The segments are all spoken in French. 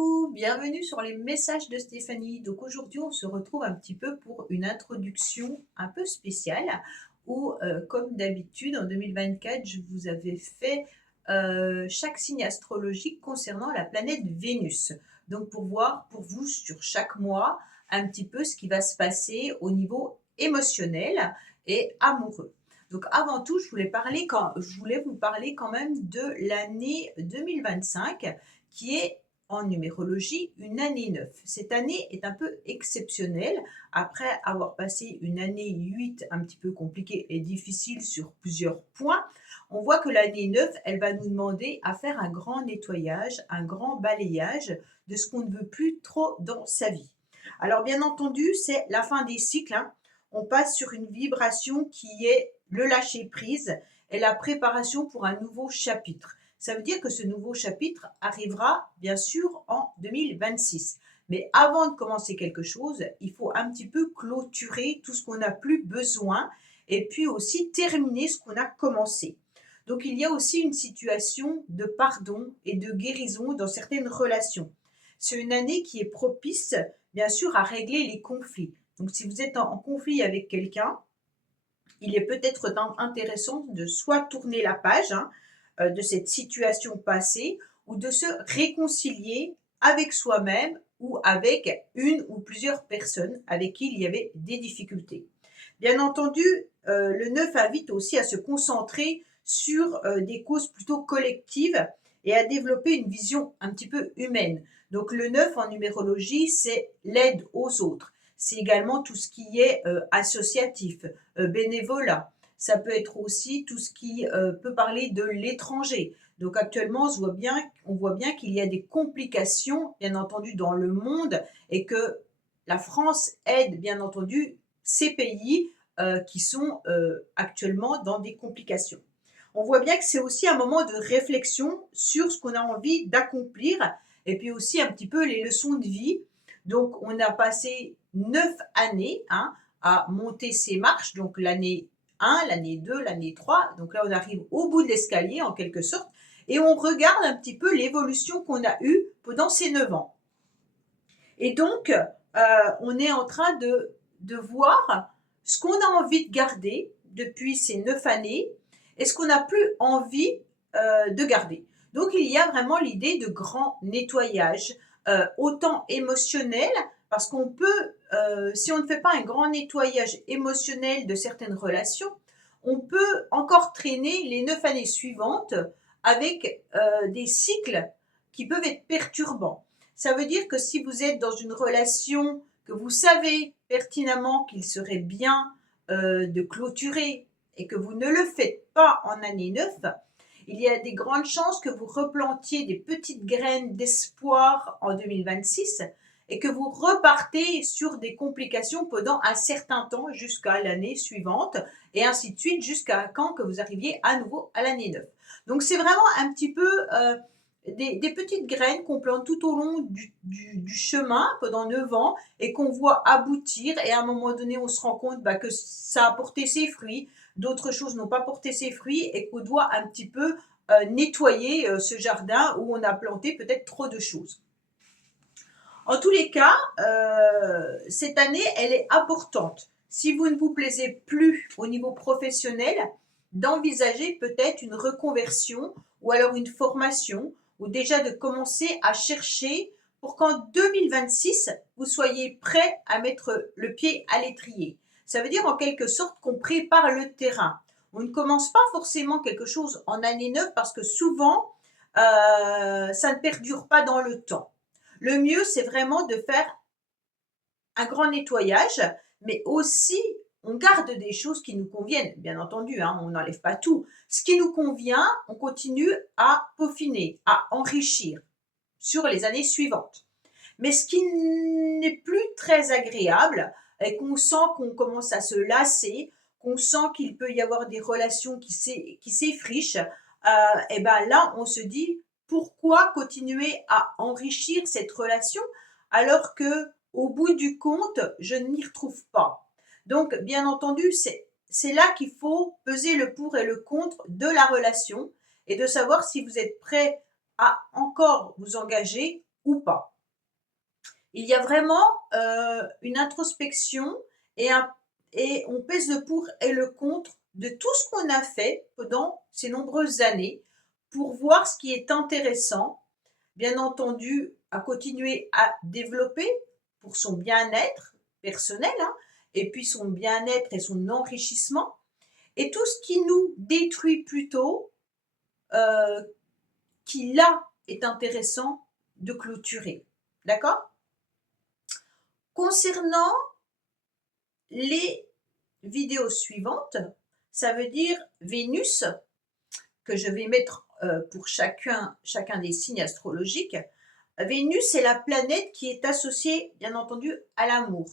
Coucou, bienvenue sur les messages de Stéphanie. Donc aujourd'hui, on se retrouve un petit peu pour une introduction un peu spéciale où, comme d'habitude, en 2024, je vous avais fait chaque signe astrologique concernant la planète Vénus. Donc pour voir pour vous sur chaque mois un petit peu ce qui va se passer au niveau émotionnel et amoureux. Donc avant tout, je voulais vous parler quand même de l'année 2025 qui est en numérologie une année 9. Cette année est un peu exceptionnelle. Après avoir passé une année 8 un petit peu compliquée et difficile sur plusieurs points, on voit que l'année 9, elle va nous demander à faire un grand nettoyage, un grand balayage de ce qu'on ne veut plus trop dans sa vie. Alors bien entendu, c'est la fin des cycles, hein. On passe sur une vibration qui est le lâcher-prise et la préparation pour un nouveau chapitre. Ça veut dire que ce nouveau chapitre arrivera bien sûr en 2026. Mais avant de commencer quelque chose, il faut un petit peu clôturer tout ce qu'on n'a plus besoin et puis aussi terminer ce qu'on a commencé. Donc il y a aussi une situation de pardon et de guérison dans certaines relations. C'est une année qui est propice, bien sûr, à régler les conflits. Donc si vous êtes en conflit avec quelqu'un, il est peut-être intéressant de soit tourner la page, hein, de cette situation passée ou de se réconcilier avec soi-même ou avec une ou plusieurs personnes avec qui il y avait des difficultés. Bien entendu, le 9 invite aussi à se concentrer sur des causes plutôt collectives et à développer une vision un petit peu humaine. Donc le 9 en numérologie, c'est l'aide aux autres. C'est également tout ce qui est associatif, bénévolat. Ça peut être aussi tout ce qui peut parler de l'étranger. Donc actuellement, on voit bien qu'il y a des complications, bien entendu, dans le monde et que la France aide, bien entendu, ces pays qui sont actuellement dans des complications. On voit bien que c'est aussi un moment de réflexion sur ce qu'on a envie d'accomplir et puis aussi un petit peu les leçons de vie. Donc, on a passé 9 années, hein, à monter ces marches. Donc, l'année 1, l'année 2, l'année 3. Donc là, on arrive au bout de l'escalier en quelque sorte. Et on regarde un petit peu l'évolution qu'on a eue pendant ces 9 ans. Et donc, on est en train de voir ce qu'on a envie de garder depuis ces 9 années et ce qu'on n'a plus envie de garder. Donc, il y a vraiment l'idée de grand nettoyage, autant émotionnel, parce qu'on peut, si on ne fait pas un grand nettoyage émotionnel de certaines relations, on peut encore traîner les 9 années suivantes avec des cycles qui peuvent être perturbants. Ça veut dire que si vous êtes dans une relation que vous savez pertinemment qu'il serait bien de clôturer et que vous ne le faites pas en année 9, il y a des grandes chances que vous replantiez des petites graines d'espoir en 2026 et que vous repartez sur des complications pendant un certain temps jusqu'à l'année suivante et ainsi de suite jusqu'à quand que vous arriviez à nouveau à l'année 9. Donc c'est vraiment un petit peu des petites graines qu'on plante tout au long du chemin pendant 9 ans et qu'on voit aboutir et à un moment donné on se rend compte que ça a porté ses fruits, d'autres choses n'ont pas porté ses fruits et qu'on doit un petit peu nettoyer ce jardin où on a planté peut-être trop de choses. En tous les cas, cette année, elle est importante. Si vous ne vous plaisez plus au niveau professionnel, d'envisager peut-être une reconversion ou alors une formation ou déjà de commencer à chercher pour qu'en 2026, vous soyez prêt à mettre le pied à l'étrier. Ça veut dire en quelque sorte qu'on prépare le terrain. On ne commence pas forcément quelque chose en année 9 parce que souvent, ça ne perdure pas dans le temps. Le mieux, c'est vraiment de faire un grand nettoyage, mais aussi on garde des choses qui nous conviennent, bien entendu, hein, on n'enlève pas tout. Ce qui nous convient, on continue à peaufiner, à enrichir sur les années suivantes. Mais ce qui n'est plus très agréable et qu'on sent qu'on commence à se lasser, qu'on sent qu'il peut y avoir des relations qui s'effrichent, et ben là, on se dit pourquoi continuer à enrichir cette relation alors que au bout du compte, je ne m'y retrouve pas. Donc, bien entendu, c'est là qu'il faut peser le pour et le contre de la relation et de savoir si vous êtes prêt à encore vous engager ou pas. Il y a vraiment une introspection et, et on pèse le pour et le contre de tout ce qu'on a fait pendant ces nombreuses années pour voir ce qui est intéressant, bien entendu, à continuer à développer pour son bien-être personnel, hein, et puis son bien-être et son enrichissement, et tout ce qui nous détruit plutôt, euh, qui là est intéressant de clôturer. D'accord? Concernant les vidéos suivantes, ça veut dire Vénus, que je vais mettre pour chacun des signes astrologiques. Vénus est la planète qui est associée, bien entendu, à l'amour,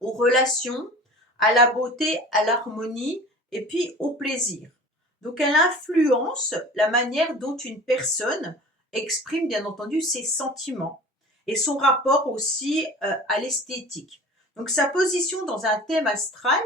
aux relations, à la beauté, à l'harmonie et puis au plaisir. Donc elle influence la manière dont une personne exprime, bien entendu, ses sentiments et son rapport aussi à l'esthétique. Donc sa position dans un thème astral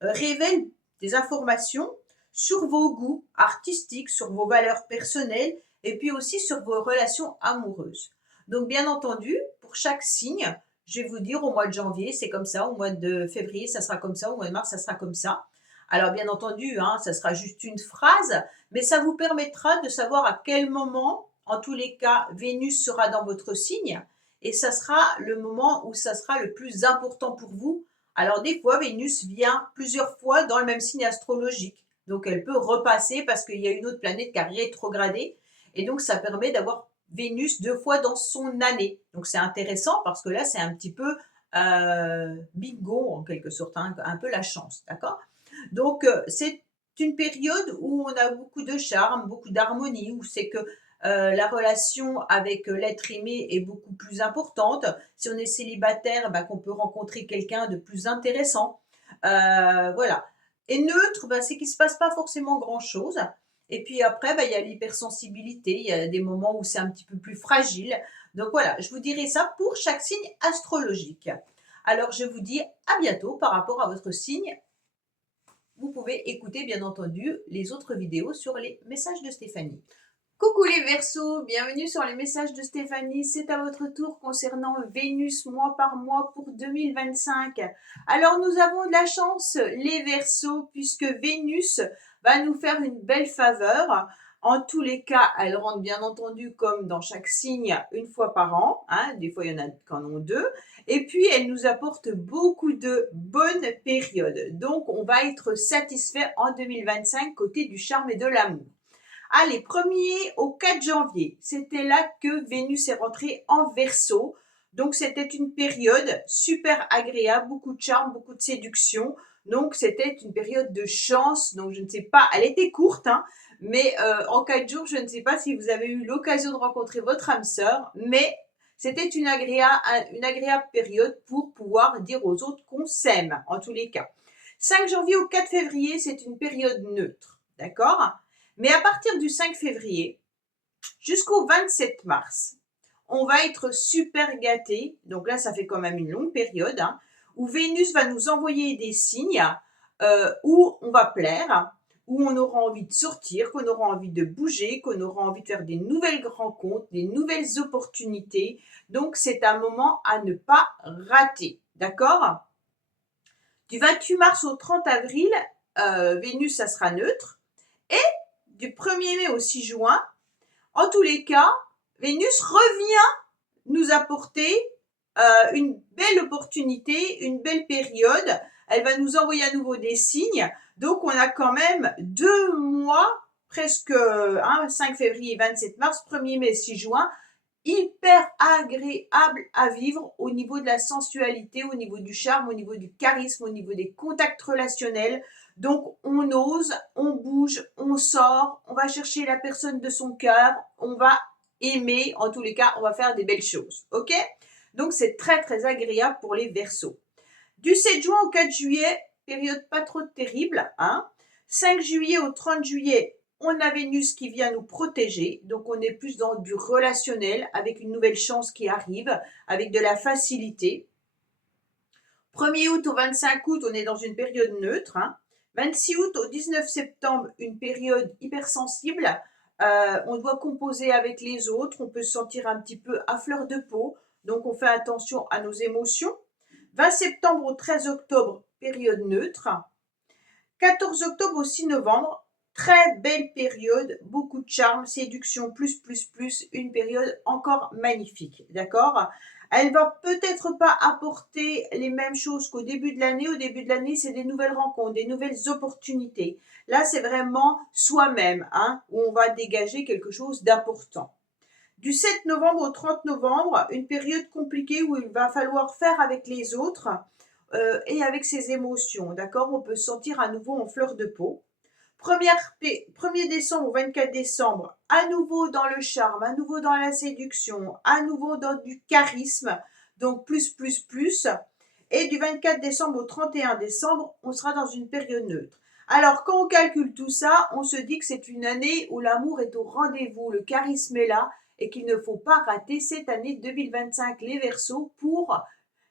révèle des informations sur vos goûts artistiques, sur vos valeurs personnelles et puis aussi sur vos relations amoureuses. Donc bien entendu, pour chaque signe, je vais vous dire au mois de janvier, c'est comme ça, au mois de février, ça sera comme ça, au mois de mars, ça sera comme ça. Alors bien entendu, hein, ça sera juste une phrase, mais ça vous permettra de savoir à quel moment, en tous les cas, Vénus sera dans votre signe, et ça sera le moment où ça sera le plus important pour vous. Alors des fois, Vénus vient plusieurs fois dans le même signe astrologique, donc elle peut repasser parce qu'il y a une autre planète qui a rétrogradé, et donc ça permet d'avoir Vénus 2 fois dans son année. Donc c'est intéressant parce que là, c'est un petit peu bingo en quelque sorte, hein, un peu la chance, d'accord? Donc c'est une période où on a beaucoup de charme, beaucoup d'harmonie, où c'est que la relation avec l'être aimé est beaucoup plus importante. Si on est célibataire, bah, qu'on peut rencontrer quelqu'un de plus intéressant. Voilà. Et neutre, bah, c'est qu'il ne se passe pas forcément grand-chose. Et puis après, bah, il y a l'hypersensibilité, il y a des moments où c'est un petit peu plus fragile. Donc voilà, je vous dirai ça pour chaque signe astrologique. Alors je vous dis à bientôt par rapport à votre signe. Vous pouvez écouter bien entendu les autres vidéos sur les messages de Stéphanie. Coucou les Verseaux, bienvenue sur les messages de Stéphanie. C'est à votre tour concernant Vénus mois par mois pour 2025. Alors nous avons de la chance les Verseaux puisque Vénus va nous faire une belle faveur. En tous les cas, elle rentre bien entendu comme dans chaque signe une fois par an. Hein. Des fois, il y en a qui en ont deux. Et puis, elle nous apporte beaucoup de bonnes périodes. Donc, on va être satisfait en 2025 côté du charme et de l'amour. Allez, 1er au 4 janvier, c'était là que Vénus est rentrée en Verseau. Donc, c'était une période super agréable, beaucoup de charme, beaucoup de séduction. Donc, c'était une période de chance. Donc, je ne sais pas, elle était courte, hein, mais en 4 jours, je ne sais pas si vous avez eu l'occasion de rencontrer votre âme sœur, mais c'était une agréable période pour pouvoir dire aux autres qu'on s'aime, en tous les cas. 5 janvier au 4 février, c'est une période neutre, d'accord? Mais à partir du 5 février jusqu'au 27 mars, on va être super gâtés. Donc là, ça fait quand même une longue période, hein, où Vénus va nous envoyer des signes où on va plaire, où on aura envie de sortir, qu'on aura envie de bouger, qu'on aura envie de faire des nouvelles rencontres, des nouvelles opportunités. Donc, c'est un moment à ne pas rater. D'accord? Du 28 mars au 30 avril, Vénus, ça sera neutre. Et du 1er mai au 6 juin, en tous les cas, Vénus revient nous apporter une belle opportunité, une belle période. Elle va nous envoyer à nouveau des signes. Donc, on a quand même 2 mois, presque 5 février, 27 mars, 1er mai, 6 juin, hyper agréable à vivre au niveau de la sensualité, au niveau du charme, au niveau du charisme, au niveau des contacts relationnels. Donc, on ose, on bouge, on sort, on va chercher la personne de son cœur, on va aimer, en tous les cas, on va faire des belles choses. Ok? Donc, c'est très, très agréable pour les Verseaux. Du 7 juin au 4 juillet, période pas trop terrible. 5 juillet au 30 juillet, on a Vénus qui vient nous protéger. Donc, on est plus dans du relationnel avec une nouvelle chance qui arrive, avec de la facilité. 1er août au 25 août, on est dans une période neutre. 26 août au 19 septembre, une période hypersensible. On doit composer avec les autres, on peut se sentir un petit peu à fleur de peau, donc on fait attention à nos émotions. 20 septembre au 13 octobre, période neutre. 14 octobre au 6 novembre, très belle période, beaucoup de charme, séduction, plus, une période encore magnifique, d'accord? Elle va peut-être pas apporter les mêmes choses qu'au début de l'année. Au début de l'année, c'est des nouvelles rencontres, des nouvelles opportunités. Là, c'est vraiment soi-même, hein, où on va dégager quelque chose d'important. Du 7 novembre au 30 novembre, une période compliquée où il va falloir faire avec les autres et avec ses émotions. D'accord? On peut se sentir à nouveau en fleur de peau. 1er décembre au 24 décembre, à nouveau dans le charme, à nouveau dans la séduction, à nouveau dans du charisme, donc plus. Et du 24 décembre au 31 décembre, on sera dans une période neutre. Alors, quand on calcule tout ça, on se dit que c'est une année où l'amour est au rendez-vous, le charisme est là et qu'il ne faut pas rater cette année 2025, les Verseaux, pour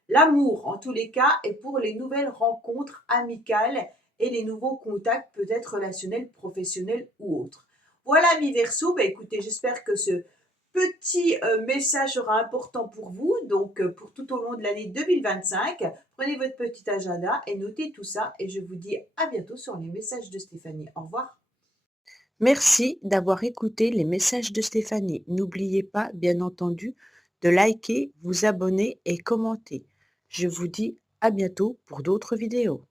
l'amour en tous les cas et pour les nouvelles rencontres amicales et les nouveaux contacts peut-être relationnels, professionnels ou autres. Voilà mes Verseaux, bah écoutez, j'espère que ce petit message sera important pour vous, donc pour tout au long de l'année 2025. Prenez votre petit agenda et notez tout ça et je vous dis à bientôt sur les messages de Stéphanie. Au revoir. Merci d'avoir écouté les messages de Stéphanie. N'oubliez pas, bien entendu, de liker, vous abonner et commenter. Je vous dis à bientôt pour d'autres vidéos.